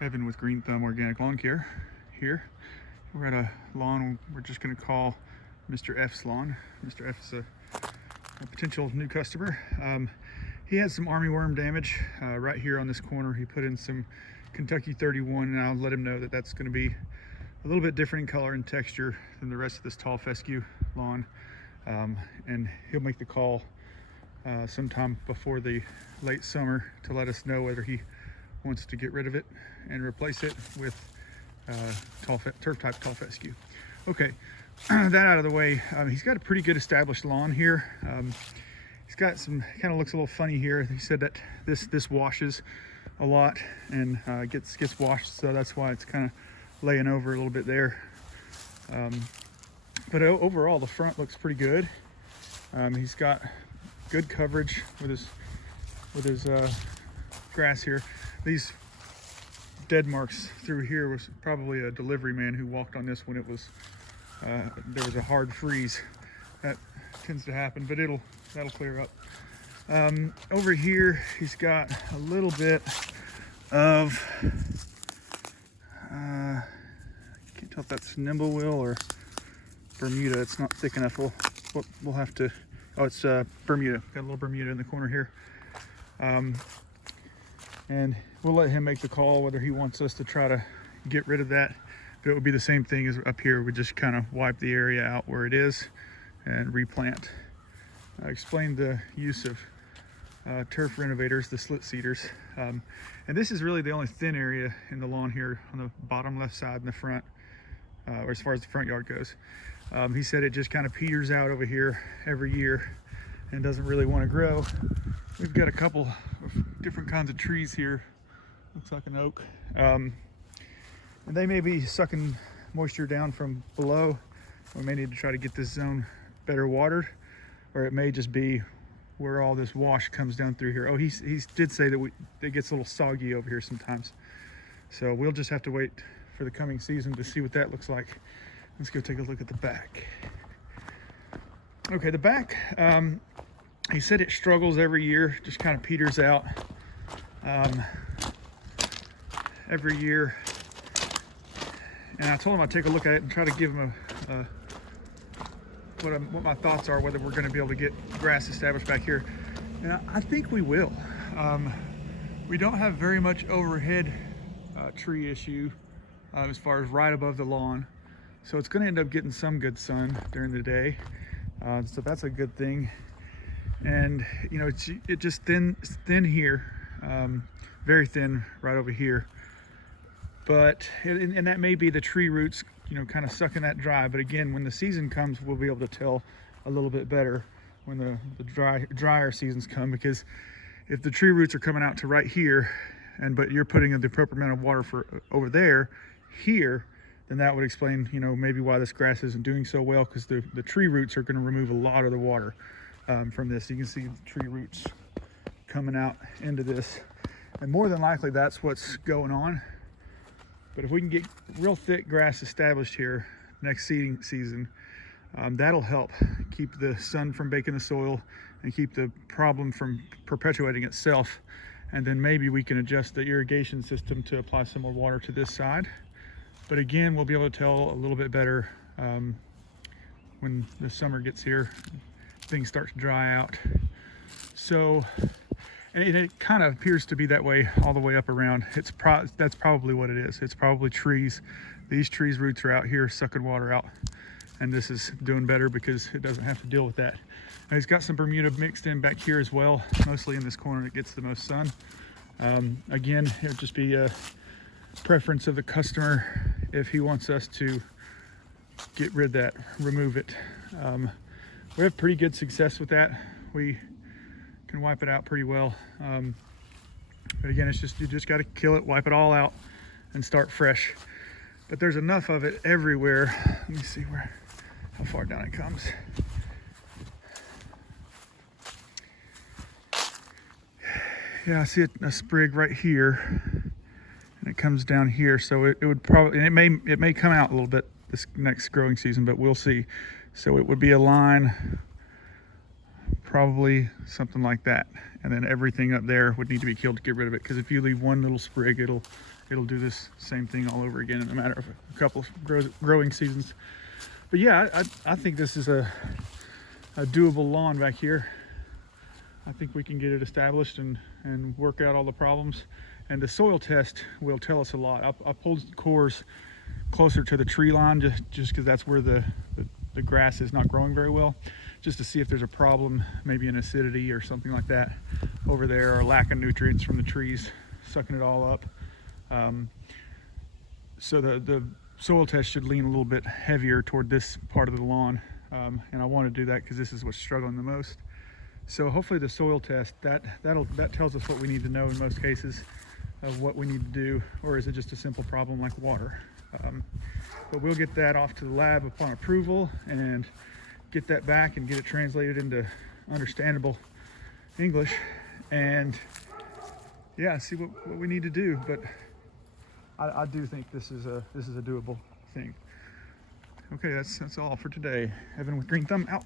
Evan with Green Thumb Organic Lawn Care here. We're at a lawn we're just going to call Mr. F's lawn. Mr. F is a potential new customer. He had some armyworm damage right here on this corner. He put in some Kentucky 31, and I'll let him know that that's going to be a little bit different in color and texture than the rest of this tall fescue lawn. And he'll make the call sometime before the late summer to let us know whether he wants to get rid of it and replace it with turf type tall fescue. Okay, that out of the way, he's got a pretty good established lawn here. He's got some, kind of looks a little funny here. He said that this washes a lot and gets washed, so that's why it's kind of laying over a little bit there. But overall, the front looks pretty good. He's got good coverage with his grass here. These dead marks through here was probably a delivery man who walked on this when it was there was a hard freeze. That tends to happen, but that'll clear up. Over here, he's got a little bit of I can't tell if that's Nimblewheel or Bermuda. It's not thick enough. We'll have to. Oh, it's Bermuda. Got a little Bermuda in the corner here. And we'll let him make the call whether he wants us to try to get rid of that. But it would be the same thing as up here. We just kind of wipe the area out where it is and replant. I explained the use of turf renovators, the slit seeders. And this is really the only thin area in the lawn here on the bottom left side and the front, or as far as the front yard goes. He said it just kind of peters out over here every year and doesn't really want to grow. We've got a couple of different kinds of trees here. Looks like an oak. And they may be sucking moisture down from below. We may need to try to get this zone better watered, or it may just be where all this wash comes down through here. Oh, he did say that it gets a little soggy over here sometimes. So we'll just have to wait for the coming season to see what that looks like. Let's go take a look at the back. Okay, the back, he said it struggles every year, just kind of peters out every year. And I told him I'd take a look at it and try to give him what my thoughts are, whether we're going to be able to get grass established back here. And I think we will. We don't have very much overhead tree issue as far as right above the lawn. So it's going to end up getting some good sun during the day. So that's a good thing. And you know, it just it's thin here, very thin right over here. But and that may be the tree roots, you know, kind of sucking that dry. But again, when the season comes, we'll be able to tell a little bit better when the drier seasons come. Because if the tree roots are coming out to right here, but you're putting in the appropriate amount of water for over there, here, then that would explain, you know, maybe why this grass isn't doing so well, because the tree roots are going to remove a lot of the water from this. You can see the tree roots coming out into this, and more than likely that's what's going on. But if we can get real thick grass established here next seeding season, that'll help keep the sun from baking the soil and keep the problem from perpetuating itself. And then maybe we can adjust the irrigation system to apply some more water to this side. But again, we'll be able to tell a little bit better when the summer gets here, things start to dry out. So, and it kind of appears to be that way all the way up around. That's probably what it is. It's probably trees. These trees' roots are out here sucking water out, and this is doing better because it doesn't have to deal with that. Now, he's got some Bermuda mixed in back here as well, mostly in this corner that gets the most sun. Again, it would just be a preference of the customer if he wants us to get rid of that, remove it. We have pretty good success with that. We can wipe it out pretty well. But again, it's just, you just got to kill it, wipe it all out, and start fresh. But there's enough of it everywhere. Let me see how far down it comes. Yeah, I see a sprig right here, and it comes down here. So it would probably, and it may come out a little bit this next growing season, but we'll see. So it would be a line probably something like that. And then everything up there would need to be killed to get rid of it, because if you leave one little sprig, it'll do this same thing all over again in a matter of a couple of growing seasons. But yeah, I think this is a doable lawn back here. I think we can get it established and work out all the problems. And the soil test will tell us a lot. I pulled cores closer to the tree line just because that's where the grass is not growing very well, just to see if there's a problem, maybe an acidity or something like that over there, or a lack of nutrients from the trees sucking it all up. So the soil test should lean a little bit heavier toward this part of the lawn, and I want to do that because this is what's struggling the most. So hopefully the soil test that tells us what we need to know in most cases of what we need to do, or is it just a simple problem like water? But we'll get that off to the lab upon approval and get that back and get it translated into understandable English, and yeah, see what we need to do. But I do think this is a doable thing. Okay, that's all for today. Evan with Green Thumb out.